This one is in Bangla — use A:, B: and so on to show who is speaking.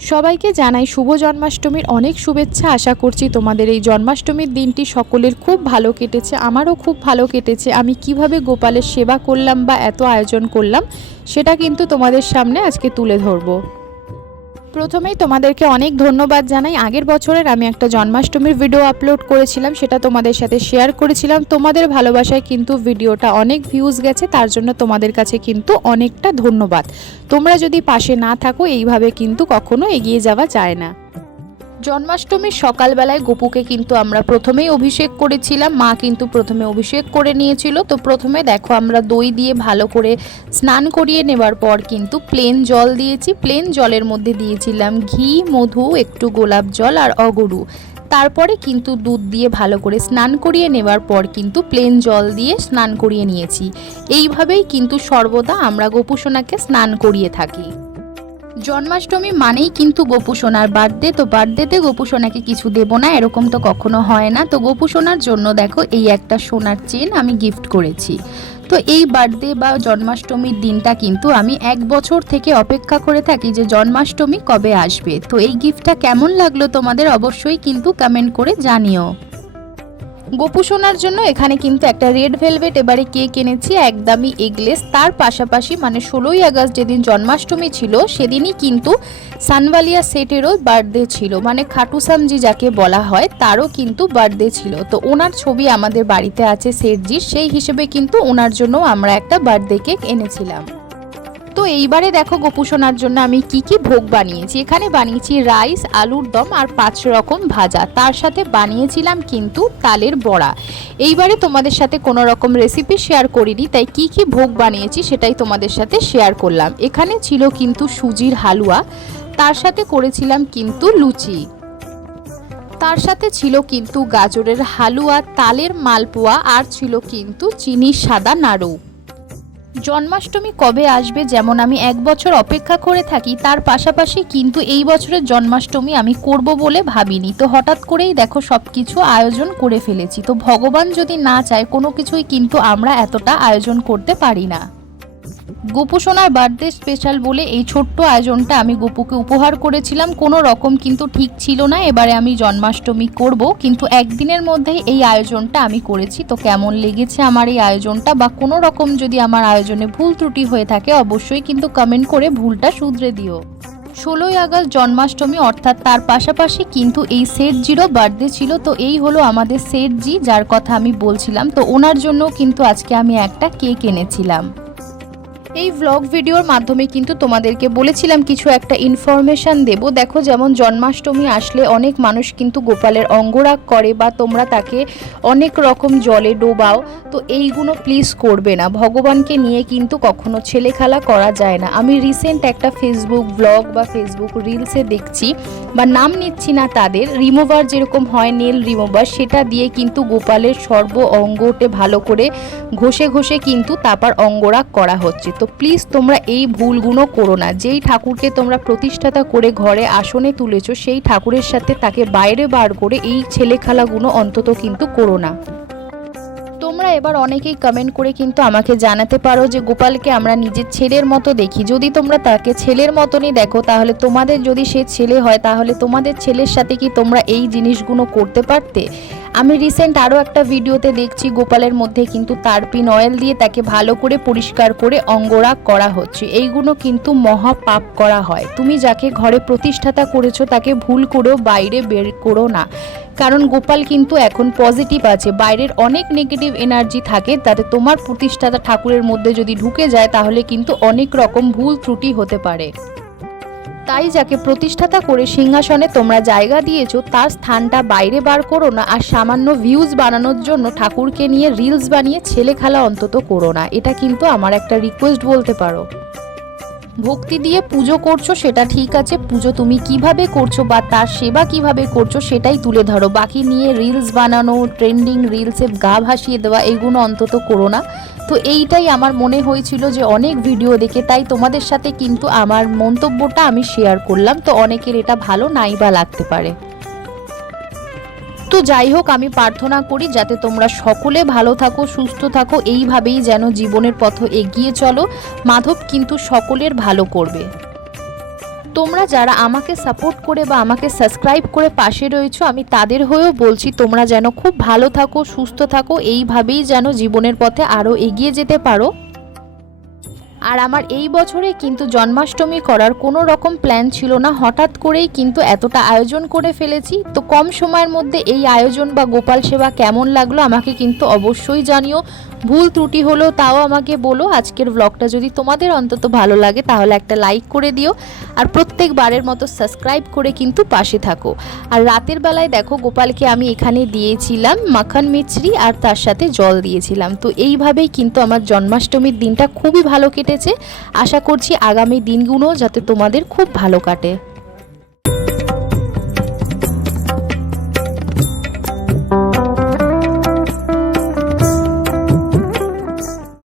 A: সবাইকে জানাই শুভ জন্মাষ্টমীর অনেক শুভেচ্ছা। আশা করছি তোমাদের এই জন্মাষ্টমীর দিনটি সকলের খুব ভালো কেটেছে, আমারও খুব ভালো কেটেছে। আমি কীভাবে গোপালের সেবা করলাম বা এত আয়োজন করলাম, সেটা কিন্তু তোমাদের সামনে আজকে তুলে ধরবো। প্রথমেই তোমাদেরকে অনেক ধন্যবাদ জানাই। আগের বছরের আমি একটা জন্মাষ্টমীর ভিডিও আপলোড করেছিলাম, সেটা তোমাদের সাথে শেয়ার করেছিলাম। তোমাদের ভালোবাসায় কিন্তু ভিডিওটা অনেক ভিউজ গেছে, তার জন্য তোমাদের কাছে কিন্তু অনেকটা ধন্যবাদ। তোমরা যদি পাশে না থাকো, এইভাবে কিন্তু কখনো এগিয়ে যাওয়া যায় না। জন্মাষ্টমীর সকালবেলায় গোপুকে কিন্তু আমরা প্রথমেই অভিষেক করেছিলাম। মা কিন্তু প্রথমে অভিষেক করে নিয়েছিল। তো প্রথমে দেখো আমরা দই দিয়ে ভালো করে স্নান করিয়ে নেবার পর কিন্তু প্লেন জল দিয়েছি। প্লেন জলের মধ্যে দিয়েছিলাম ঘি, মধু, একটু গোলাপ জল আর অগরু। তারপরে কিন্তু দুধ দিয়ে ভালো করে স্নান করিয়ে নেবার পর কিন্তু প্লেন জল দিয়ে স্নান করিয়ে নিয়েছি। এইভাবেই কিন্তু সর্বদা আমরা গোপুসোনাকে স্নান করিয়ে থাকি। জন্মাষ্টমী মানেই কিন্তু গোপু সোনার বার্থডে তো বার্থডেতে গোপুসোনাকে কিছু দেবো না, এরকম তো কখনো হয় না। তো গোপুসোনার জন্য দেখো এই একটা সোনার চেন আমি গিফট করেছি। তো এই বার্থডে বা জন্মাষ্টমীর দিনটা কিন্তু আমি এক বছর থেকে অপেক্ষা করে থাকি যে জন্মাষ্টমী কবে আসবে। তো এই গিফটটা কেমন লাগল তোমাদের অবশ্যই কিন্তু কমেন্ট করে জানিও। গোপু সোনার জন্য এখানে কিন্তু একটা রেড ভেলভেট এবারে কেক এনেছি, একদমই এগলেস। তার পাশাপাশি মানে ষোলোই আগস্ট যেদিন জন্মাষ্টমী ছিল, সেদিনই কিন্তু সানভালিয়া সেটেরও বার্থডে ছিল। মানে খাটুসামজি যাকে বলা হয়, তারও কিন্তু বার্থডে ছিল। তো ওনার ছবি আমাদের বাড়িতে আছে, সেটজির। সেই হিসেবে কিন্তু ওনার জন্য আমরা একটা বার্থডে কেক এনেছিলাম। এইবারে দেখো গোপুসোনার জন্য আমি কি কি ভোগ বানিয়েছি। এখানে বানিয়েছি রাইস, আলুর দম আর পাঁচ রকম ভাজা। তার সাথে বানিয়েছিলাম কিন্তু তালের বড়া। এইবারে তোমাদের সাথে কোনো রকম রেসিপি শেয়ার করিনি, তাই কি কি ভোগ বানিয়েছি সেটাই তোমাদের সাথে শেয়ার করলাম। এখানে ছিল কিন্তু সুজির হালুয়া, তার সাথে করেছিলাম কিন্তু লুচি। তার সাথে ছিল কিন্তু গাজরের হালুয়া, তালের মালপোয়া আর ছিল কিন্তু চিনির সাদা নাড়ু। জন্মাষ্টমী কবে আসবে যেমন আমি এক বছর অপেক্ষা করে থাকি, তার পাশাপাশি কিন্তু এই বছরের জন্মাষ্টমী আমি করব বলে ভাবিনি। তো হঠাৎ করেই দেখো সব কিছু আয়োজন করে ফেলেছি। তো ভগবান যদি না চায়, কোনো কিছুই কিন্তু আমরা এতটা আয়োজন করতে পারি না। গোপু সোনার বার্থডে স্পেশাল বলে এই ছোট্ট আয়োজনটা আমি গোপুকে উপহার করেছিলাম। কোনো রকম কিন্তু ঠিক ছিল না। এবারে আমি জন্মাষ্টমী করব। কিন্তু একদিনের মধ্যেই এই আয়োজনটা আমি করেছি। তো কেমন লেগেছে আমার এই আয়োজনটা বা কোনো রকম যদি আমার আয়োজনে ভুল ত্রুটি হয়ে থাকে, অবশ্যই কিন্তু কমেন্ট করে ভুলটা শুধরে দিও। ষোলোই আগস্ট জন্মাষ্টমী, অর্থাৎ তার পাশাপাশি কিন্তু এই সেট জিরো বার্থডে ছিল। তো এই হলো আমাদের সেট জি যার কথা আমি বলছিলাম। তো ওনার জন্য কিন্তু আজকে আমি একটা কেক এনেছিলাম। এই ভ্লগ ভিডিওর মাধ্যমে কিন্তু তোমাদেরকে বলেছিলাম কিছু একটা ইনফরমেশন দেব। দেখো, যেমন জন্মাষ্টমী আসলে অনেক মানুষ কিন্তু গোপালের অঙ্গরাগ করে বা তোমরা তাকে অনেক রকম জলে ডোবাও, তো এইগুলো প্লিজ করবে না। ভগবানকে নিয়ে কিন্তু কখনো ছেলে খেলা করা যায় না। আমি রিসেন্ট একটা ফেসবুক ব্লগ বা ফেসবুক রিলসে দেখছি, বা নাম নিচ্ছি না তাদের রিমুভার যেরকম হয় নেল রিমুভার সেটা দিয়ে কিন্তু গোপালের সর্ব অঙ্গটে ভালো করে ঘষে ঘষে কিন্তু তারপর অঙ্গরাগ করা হচ্ছে। তো প্লিজ তোমরা এই ভুলগুলো করো না। যেই ঠাকুরকে তোমরা প্রতিষ্ঠাতা করে ঘরে আসনে তুলেছো, সেই ঠাকুরের সাথে তাকে বাইরে বার করে এই ছেলে খেলাগুলো অন্তত কিন্তু করো না। তোমরা এবার অনেকেই কমেন্ট করে কিন্তু আমাকে জানাতে পারো যে, গোপালকে আমরা নিজের ছেলের মতো দেখি। যদি তোমরা তাকে ছেলের মতনই দেখো, তাহলে তোমাদের যদি সে ছেলে হয়, তাহলে তোমাদের ছেলের সাথে কি তোমরা এই জিনিসগুলো করতে পারতে? আমি রিসেন্ট আরও একটা ভিডিওতে দেখছি গোপালের মধ্যে কিন্তু তারপিন অয়েল দিয়ে তাকে ভালো করে পরিষ্কার করে অঙ্গরাগ করা হচ্ছে। এইগুলো কিন্তু মহা পাপ করা হয়। তুমি যাকে ঘরে প্রতিষ্ঠাতা করেছ, তাকে ভুল করেও বাইরে বের করো না। কারণ গোপাল কিন্তু এখন পজিটিভ আছে। বাইরের অনেক নেগেটিভ এনার্জি থাকে, তাতে তোমার প্রতিষ্ঠাতা ঠাকুরের মধ্যে যদি ঢুকে যায়, তাহলে কিন্তু অনেক রকম ভুল ত্রুটি হতে পারে। তাই যাকে প্রতিষ্ঠাতা করে সিংহাসনে তোমরা জায়গা দিয়েছ, তার স্থানটা বাইরে বার করো না আর সামান্য ভিউজ বানানোর জন্য ঠাকুরকে নিয়ে রিলস বানিয়ে ছেলে খেলা অন্তত করো না। এটা কিন্তু আমার একটা রিকোয়েস্ট বলতে পারো। ভক্তি দিয়ে পুজো করছ, সেটা ঠিক আছে। পুজো তুমি কীভাবে করছ বা তার সেবা কীভাবে করছ, সেটাই তুলে ধরো। বাকি নিয়ে রিলস বানানো ট্রেন্ডিং রিলসে গা ভাসিয়ে দেওয়া এইগুলো অন্তত করো না। তো এইটাই আমার মনে হয়েছিল যে অনেক ভিডিও দেখে, তাই তোমাদের সাথে কিন্তু আমার মন্তব্যটা আমি শেয়ার করলাম। তো অনেকের এটা ভালো নাই বা লাগতে পারে। তো যাই হোক, আমি প্রার্থনা করি যাতে তোমরা সকলে ভালো থাকো, সুস্থ থাকো, এইভাবেই যেন জীবনের পথ এগিয়ে চলো। মাধব কিন্তু সকলের ভালো করবে। তোমরা যারা আমাকে সাপোর্ট করে বা আমাকে সাবস্ক্রাইব করে পাশে রয়েছো, আমি তাদের হয়েও বলছি, তোমরা যেন খুব ভালো থাকো, সুস্থ থাকো, এইভাবেই যেন জীবনের পথে আরও এগিয়ে যেতে পারো। আর আমার এই বছরে কিন্তু জন্মাষ্টমী করার কোনো রকম প্ল্যান ছিল না। হঠাৎ করেই কিন্তু এতটা আয়োজন করে ফেলেছি। তো কম সময়ের মধ্যে এই আয়োজন বা গোপাল সেবা কেমন লাগল আমাকে কিন্তু অবশ্যই জানিও। ভুল ত্রুটি হলো তাও আমাকে বলো। আজকের ব্লগটা যদি তোমাদের অন্তত ভালো লাগে তাহলে একটা লাইক করে দিও। আর প্রত্যেকবারের মতো সাবস্ক্রাইব করে কিন্তু পাশে থাকো। আর রাতের বেলায় দেখো গোপালকে আমি এখানে দিয়েছিলাম মাখন মিছরি আর তার সাথে জল দিয়েছিলাম। তো এইভাবেই কিন্তু আমার জন্মাষ্টমীর দিনটা খুবই ভালো কেটেছে আশা করছি আগামী দিনগুলো যাতে তোমাদের খুব ভালো কাটে।